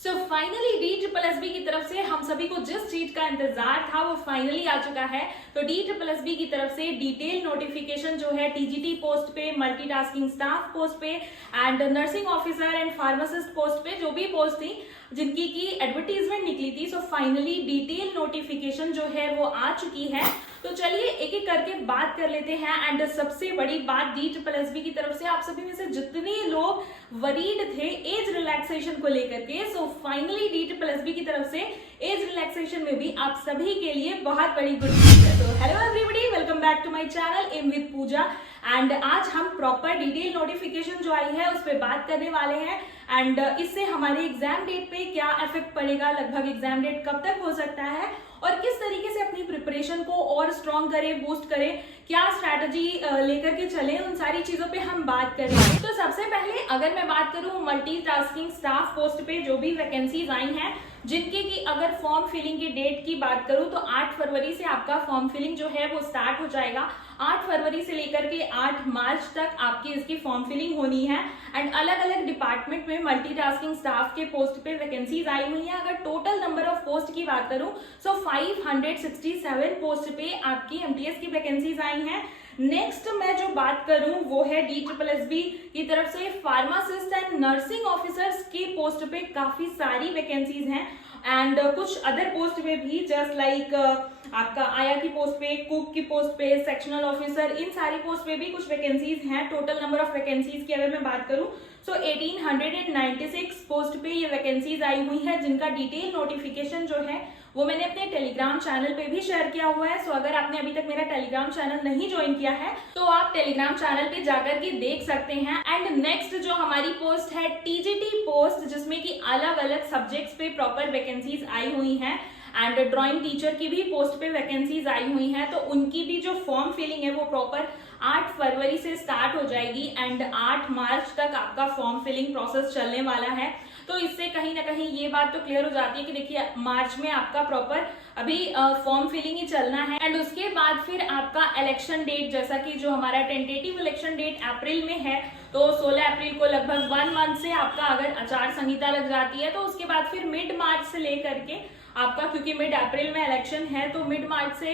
So finally DSSB की तरफ से हम सभी को जिस चीज का इंतजार था वो फाइनली आ चुका है। तो DSSB की तरफ से डिटेल नोटिफिकेशन जो है TGT पोस्ट पे, मल्टीटास्किंग स्टाफ पोस्ट पे and nursing officer and pharmacist post पे जो भी पोस्ट थी जिनकी की एडवर्टीजमेंट निकली थी, सो फाइनली डिटेल नोटिफिकेशन जो है वो आ चुकी है। तो चलिए एक एक करके बात कर लेते हैं। एंड सबसे बड़ी बात DSSB की तरफ से आप सभी में से जितने लोग वरीड थे एज रिलैक्सेशन को लेकर के, सो फाइनली DSSB की तरफ से एज रिलैक्सेशन में भी आप सभी के लिए बहुत बड़ी गुड न्यूज है। तो hello everybody, welcome back to my channel am with Pooja. And आज हम प्रॉपर डिटेल नोटिफिकेशन जो आई है उस पर बात करने वाले हैं। एंड इससे हमारे एग्जाम डेट पे क्या इफेक्ट पड़ेगा, लगभग एग्जाम डेट कब तक हो सकता है और किस तरीके से अपनी प्रिपरेशन को और स्ट्रॉन्ग करें, बूस्ट करें, क्या स्ट्रैटेजी लेकर के चले, उन सारी चीजों पे हम बात करेंगे। तो सबसे पहले अगर मैं बात करूं मल्टीटास्किंग स्टाफ पोस्ट पे जो भी वैकेंसीज आई हैं, जिनके की अगर फॉर्म फिलिंग की डेट की बात करूं तो 8 फरवरी से आपका फॉर्म फिलिंग जो है वो स्टार्ट हो जाएगा। 8 फरवरी से लेकर के 8 मार्च तक आपकी इसकी फॉर्म फिलिंग होनी है। एंड अलग अलग डिपार्टमेंट में मल्टीटास्किंग स्टाफ के पोस्ट पे वैकेंसीज आई हुई हैं। अगर टोटल नंबर ऑफ पोस्ट की बात करूं सो 567 पोस्ट पे आपकी MTS की वैकेंसीज आई हैं। नेक्स्ट मैं जो बात करूं वो है DSSB की तरफ से फार्मासिस्ट एंड नर्सिंग ऑफिसर्स की पोस्ट पे काफी सारी वैकेंसीज हैं। एंड कुछ अदर पोस्ट पे भी जस्ट लाइक आपका आया की पोस्ट पे, कुक की पोस्ट पे, सेक्शनल ऑफिसर, इन सारी पोस्ट पे भी कुछ वैकेंसीज हैं। टोटल नंबर ऑफ वैकेंसीज की अगर मैं बात करूं सो 1896 पोस्ट पे ये वैकेंसीज आई हुई है, जिनका डिटेल नोटिफिकेशन जो है वो मैंने अपने टेलीग्राम चैनल पे भी शेयर किया हुआ है। सो अगर आपने अभी तक मेरा टेलीग्राम चैनल नहीं ज्वाइन किया है तो आप टेलीग्राम चैनल पे जाकर के देख सकते हैं। एंड नेक्स्ट जो हमारी पोस्ट है TGT पोस्ट, जिसमें कि अलग अलग सब्जेक्ट्स पे प्रॉपर वैकेंसीज आई हुई हैं। एंड ड्राइंग टीचर की भी पोस्ट पे वैकेंसीज आई हुई हैं, तो उनकी भी जो फॉर्म फिलिंग है वो प्रॉपर 8 फरवरी से स्टार्ट हो जाएगी एंड 8 मार्च तक आपका फॉर्म फिलिंग प्रोसेस चलने वाला है। तो इससे कहीं ना कहीं ये बात तो क्लियर हो जाती है कि देखिए मार्च में आपका प्रॉपर अभी फॉर्म फिलिंग ही चलना है। एंड उसके बाद फिर आपका इलेक्शन डेट, जैसा कि जो हमारा टेंटेटिव इलेक्शन डेट अप्रैल में है, तो 16 अप्रैल को लगभग 1 मंथ से आपका अगर आचार संहिता लग जाती है तो उसके बाद फिर मिड मार्च से लेकर के आपका, क्योंकि मिड अप्रैल में इलेक्शन है तो मिड मार्च से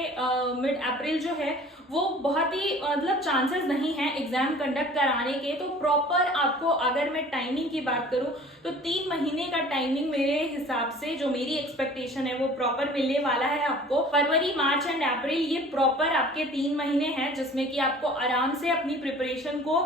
मिड अप्रैल जो है वो बहुत ही मतलब चांसेस नहीं है एग्जाम कंडक्ट कराने के। तो प्रॉपर आपको अगर मैं टाइमिंग की बात करूं तो 3 महीने का टाइमिंग मेरे हिसाब से, जो मेरी एक्सपेक्टेशन है वो प्रॉपर मिलने वाला है आपको। फरवरी, मार्च एंड अप्रैल ये प्रॉपर आपके 3 महीने हैं जिसमें कि आपको आराम से अपनी प्रिपरेशन को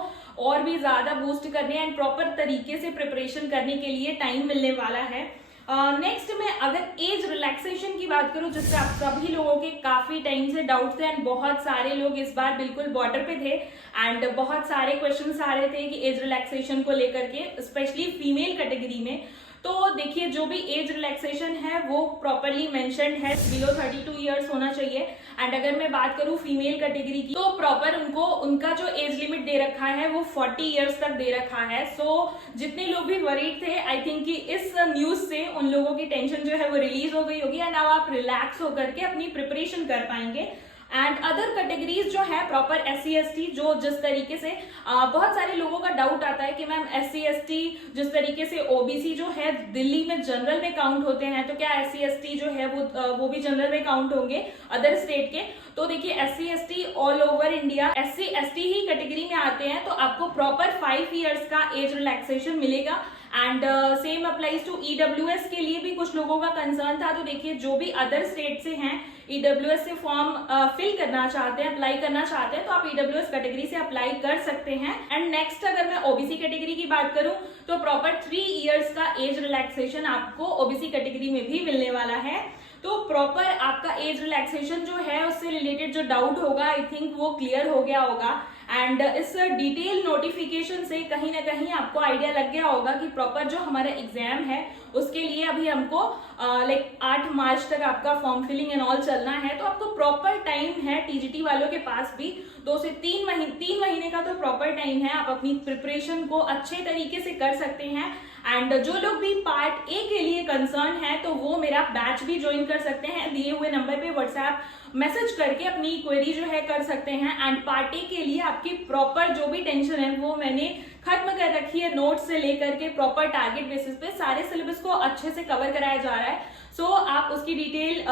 और भी ज्यादा बूस्ट करने एंड प्रॉपर तरीके से प्रिपरेशन करने के लिए टाइम मिलने वाला है। नेक्स्ट मैं अगर एज रिलैक्सेशन की बात करूं, जिससे आप सभी लोगों के काफी टाइम से डाउट थे एंड बहुत सारे लोग इस बार बिल्कुल बॉर्डर पे थे एंड बहुत सारे क्वेश्चंस आ रहे थे कि एज रिलैक्सेशन को लेकर के, स्पेशली फीमेल कैटेगरी में। तो देखिए जो भी एज रिलैक्सेशन है वो प्रॉपरली मेंशन्ड है, बिलो 32 इयर्स होना चाहिए। एंड अगर मैं बात करूं फीमेल कैटेगरी की तो प्रॉपर उनको उनका जो एज लिमिट दे रखा है वो 40 इयर्स तक दे रखा है। सो जितने लोग भी वरीड थे, आई थिंक कि इस न्यूज से उन लोगों की टेंशन जो है वो रिलीज हो गई होगी एंड अब आप रिलैक्स होकर के अपनी प्रिपरेशन कर पाएंगे। एंड अदर कैटेगरीज जो है प्रॉपर SC ST, जो जिस तरीके से बहुत सारे लोगों का डाउट आता है कि मैम SC ST जिस तरीके से OBC जो है दिल्ली में जनरल में काउंट होते हैं, तो क्या SC ST जो है वो भी जनरल में काउंट होंगे अदर स्टेट के? तो देखिए SC ST all over India SC ST ही कैटेगरी में आते हैं, तो आपको प्रॉपर 5 इयर्स का एज रिलैक्सेशन मिलेगा। And same applies to EWS के लिए भी कुछ लोगों का कंसर्न था। तो देखिए जो भी अदर स्टेट से हैं, EWS से फॉर्म फिल करना चाहते हैं, अप्लाई करना चाहते हैं, तो आप EWS कैटेगरी से अप्लाई कर सकते हैं। एंड नेक्स्ट अगर मैं OBC कैटेगरी की बात करूं तो प्रॉपर 3 इयर्स का एज रिलैक्सेशन आपको OBC कैटेगरी में भी मिलने वाला है। तो प्रॉपर आपका एज रिलैक्सेशन जो है उससे रिलेटेड जो डाउट होगा आई थिंक वो क्लियर हो गया होगा। एंड इस डिटेल नोटिफिकेशन से कहीं ना कहीं आपको आइडिया लग गया होगा कि प्रॉपर जो हमारा एग्जाम है उसके लिए अभी हमको लाइक 8 मार्च तक आपका फॉर्म फिलिंग एंड ऑल चलना है। तो आपको प्रॉपर टाइम है, TGT वालों के पास भी 2 से 3 महीने का तो प्रॉपर टाइम है, आप अपनी प्रिपरेशन को अच्छे तरीके से कर सकते हैं। एंड जो लोग भी पार्ट ए के लिए कंसर्न है तो वो मेरा बैच भी ज्वाइन कर सकते हैं, दिए हुए नंबर पे व्हाट्सएप मैसेज करके अपनी क्वेरी जो है कर सकते हैं। एंड पार्ट ए के लिए आपकी प्रॉपर जो भी टेंशन है वो मैंने खत्म कर रखी है, नोट्स से लेकर के प्रॉपर टारगेट बेसिस पे सारे सिलेबस को अच्छे से कवर कराया जा रहा है। सो आप उसकी डिटेल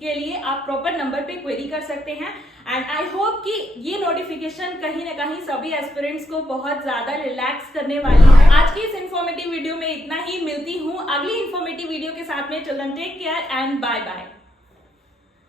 के लिए आप प्रॉपर नंबर पे क्वेरी कर सकते हैं। एंड आई होप कि ये नोटिफिकेशन कहीं ना कहीं सभी एस्पिरेंट्स को बहुत ज्यादा रिलैक्स करने वाली है। आज की इस इन्फॉर्मेटिव वीडियो में इतना ही, मिलती हूँ अगली इन्फॉर्मेटिव वीडियो के साथ में। Children take care and bye bye.